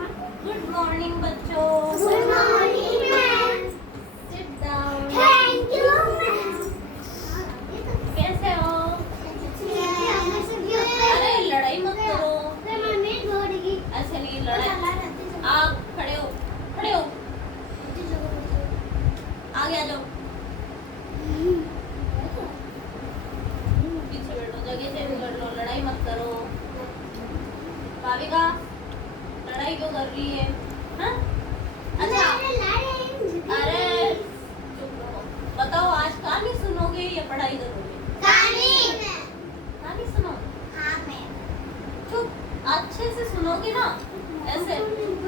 Good morning बच्चों। Good morning ma'am. Sit down. Thank you ma'am. कैसे हो? अरे लड़ाई मत करो। मम्मी छोड़ेगी। ऐसे नहीं लड़ाई। आप खड़े हो, खड़े हो, आगे आ जाओ, पीछे बैठो, जगह चेंज कर लो, लड़ाई मत करो। भाविका लड़ाई क्यों कर रही है? हाँ? अच्छा अरे चुप रहो। बताओ आज कहानी सुनोगे या पढ़ाई करोगे? कहानी सुनो। चुप अच्छे से सुनोगे ना, ऐसे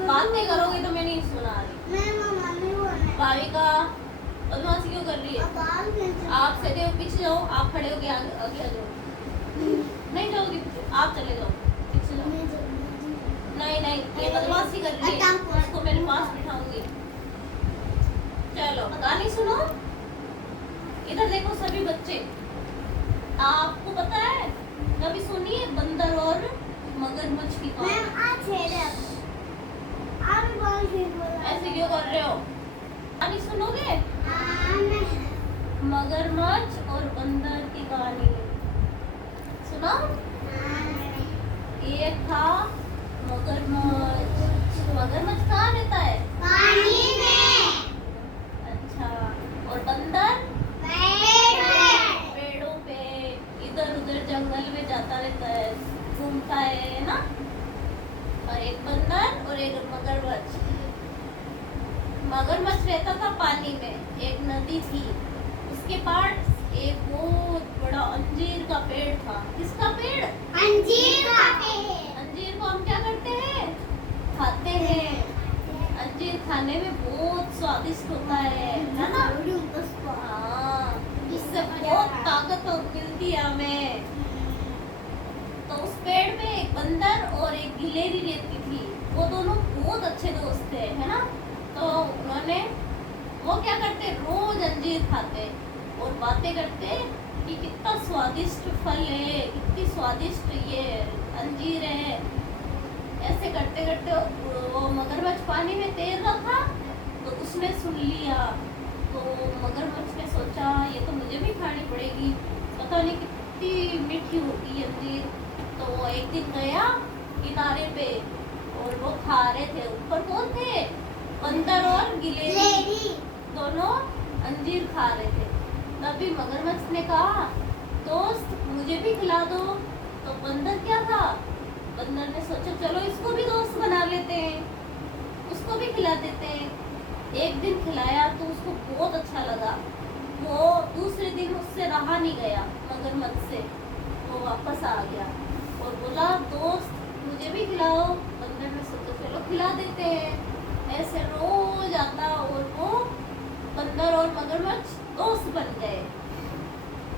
बातें करोगे तो मैं नहीं सुना रही। भाविका बदमाशी क्यों कर रही है? आप सीधे हो, पीछे जाओ, आप खड़े हो गए, आगे आगे आ जाओ। नहीं जाओगे पीछे, आप चले जाओ, पीछे जाओ। नहीं नहीं ये बदमाशी कर रही है, उसको मेरे पास बिठाऊंगी। चलो कहानी सुनो। इधर देखो सभी बच्चे, आपको पता है कभी सुनी है बंदर और मगरमच्छ की कहानी? ऐसे क्यों कर रहे हो? कहानी सुनोगे? मगरमच्छ और बंदर की कहानी सुनो। एक था मगरमच्छ। मगरमच्छ कहाँ रहता है? अच्छा। और बंदर पेड़ों पे इधर उधर जंगल में जाता रहता है, घूमता है ना। और एक बंदर और एक मगरमच्छ। मगरमच्छ रहता था पानी में, एक नदी थी, उसके पास एक बहुत बड़ा अंजीर का पेड़ था। किसका पेड़? अंजीर को हम क्या करते हैं? खाते हैं। अंजीर खाने में बहुत स्वादिष्ट होता है ना? हाँ, इससे बहुत ताकत मिलती है हमें। तो उस पेड़ में एक बंदर और एक गिलहरी रहती थी। वो दोनों बहुत अच्छे दोस्त थे, है ना? तो वो क्या करते, रोज अंजीर खाते और बातें करते कि कितना स्वादिष्ट फल है, कितनी स्वादिष्ट ये अंजीर है। ऐसे करते करते वो मगरमच्छ पानी में तैर रहा था, तो उसने सुन लिया। तो मगरमच्छ ने सोचा ये तो मुझे भी खानी पड़ेगी, पता नहीं कितनी मीठी होगी ये अंजीर। तो वो एक दिन गया किनारे पे और वो खा रहे थे। ऊपर कौन थे? बंदर और गिलहरी दोनों अंजीर खा रहे थे। तभी मगरमच्छ ने कहा दोस्त मुझे भी खिला दो। तो बंदर क्या था, बंदर ने सोचा चलो इसको भी दोस्त बना लेते हैं, उसको भी खिला देते हैं। एक दिन खिलाया तो उसको बहुत अच्छा लगा। वो दूसरे दिन उससे रहा नहीं गया, मगरमच्छ से वो वापस आ गया और बोला दोस्त मुझे भी खिलाओ। बंदर ने सोचा चलो खिला देते हैं। ऐसे रोज आता और वो बंदर और मगरमच्छ दोस्त बन गए।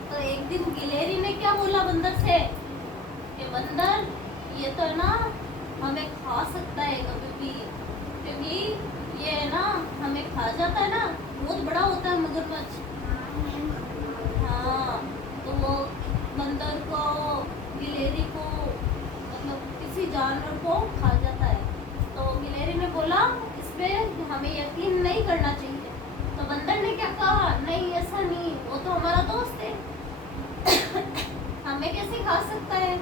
तो एक दिन गिलहरी ने क्या बोला बंदर से, ये बंदर ये तो है ना हमें खा सकता है कभी भी, क्योंकि ये है ना हमें खा जाता है ना, बहुत बड़ा होता है मगरमच्छ। हाँ, तो वो बंदर को गिलहरी को मतलब किसी जानवर को खा जाता है। तो गिलहरी ने बोला इस पे हमें यकीन नहीं करना चाहिए। तो बंदर ने क्या कहा, नहीं ऐसा नहीं, वो तो हमारा दोस्त है हमें कैसे खा सकता है।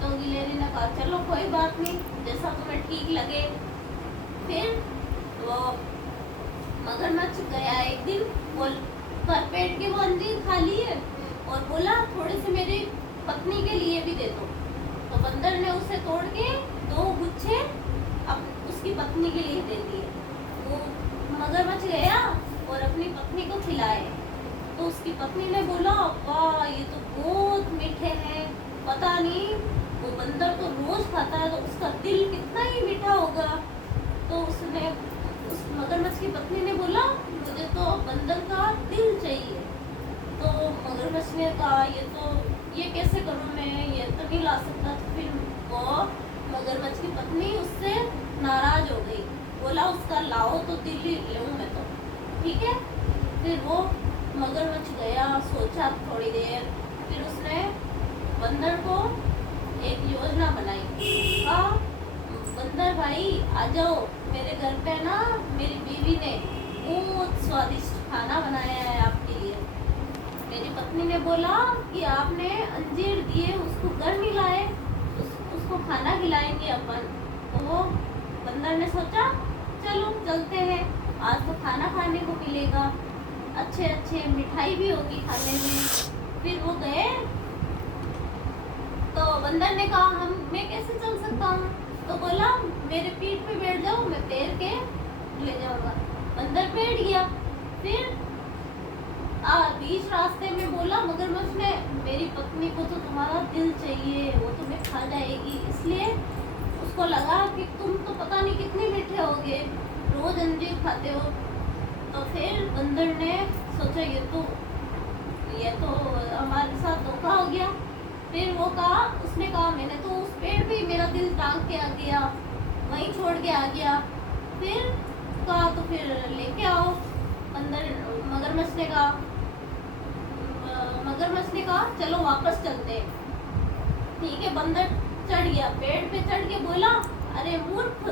तो गिलहरी ने कहा चलो कोई बात नहीं, जैसा तुम्हें ठीक लगे। फिर वो मगरमच्छ गया एक दिन, बोल भर पेट के वो अंजीर खा लिए और बोला थोड़े से मेरी पत्नी के लिए भी दे दो। तो बंदर ने उसे तोड़ के 2 गुच्छे अब उसकी पत्नी के लिए दे दिए। वो मगरमच्छ गया और अपनी पत्नी को खिलाए। तो उसकी पत्नी ने बोला वाह ये तो बहुत मीठे हैं, पता नहीं वो बंदर तो रोज खाता है तो उसका दिल कितना ही मीठा होगा। तो उसने उस मगरमच्छ की पत्नी ने बोला मुझे तो बंदर का दिल चाहिए। तो मगरमच्छ ने कहा ये कैसे करूँ मैं, ये तो नहीं ला सकता। तो फिर वो मगरमच्छ की पत्नी उससे नाराज हो गई, बोला उसका लाओ तो दिल ही लूँ मैं तो, ठीक है। फिर वो मगरमच्छ गया, सोचा थोड़ी देर, फिर उसने बंदर को एक योजना बनाई। कहा बंदर भाई आ जाओ, मेरे घर पे ना मेरी बीवी ने बहुत स्वादिष्ट खाना बनाया है आपके लिए। मेरी पत्नी ने बोला कि आपने अंजीर दिए, उसको घर नहीं लाए, उसको खाना खिलाएंगे अपन। तो वो बंदर ने सोचा चलो चलते हैं, आज तो खाना खाने को मिलेगा, अच्छे अच्छे मिठाई भी होगी खाने में। फिर वो गए, तो बंदर ने कहा मैं कैसे चल सकता हूँ? तो बोला मेरे पीठ पे बैठ जाओ, मैं तैर के ले जाऊंगा। बंदर बैठ गया। फिर बीच रास्ते में बोला मगरमच्छ ने, मेरी पत्नी को तो तुम्हारा दिल चाहिए, वो तुम्हें खा जाएगी। इसलिए उसको लगा कि तुम तो पता नहीं कितने मीठे होगे, रोज अंजीर खाते हो। तो फिर बंदर ने सोचा ये तो हमारे साथ धोखा हो गया। फिर उसने कहा मैंने तो उस पेड़ पे मेरा दिल टांग के आ गया, वहीं छोड़ के आ गया। फिर कहा तो फिर लेके आओ। मगरमच्छ ने कहा चलो वापस चलते हैं। ठीक है, बंदर चढ़ गया, पेड़ पे चढ़ के बोला अरे मूर्ख,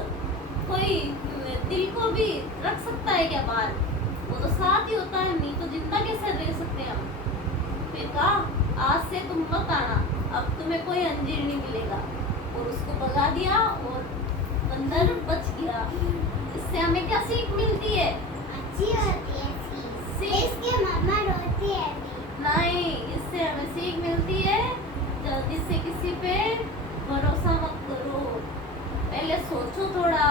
कोई दिल को भी रख सकता है क्या बाहर? वो तो साथ ही होता है, नहीं तो जिंदा कैसे रह सकते हैं हम। फिर कहा आज से तुम मत आना, अब तुम्हें कोई अंजीर नहीं मिलेगा। और उसको भगा दिया और बंदर बच गया। इससे हमें क्या सीख मिलती है? अच्छी होती है सीख। इसके मम्मा रोती है भी। नहीं, इससे हमें सीख मिलती है जल्दी से किसी पे भरोसा मत करो, पहले सोचो थोड़ा,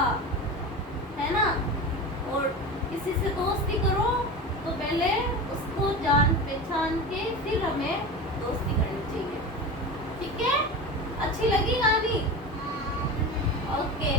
है ना। और किसी से दोस्ती करो तो पहले उसको जान पहचान के फिर हमें दोस्ती करनी चाहिए। ठीक है, अच्छी लगी कहानी? ओके।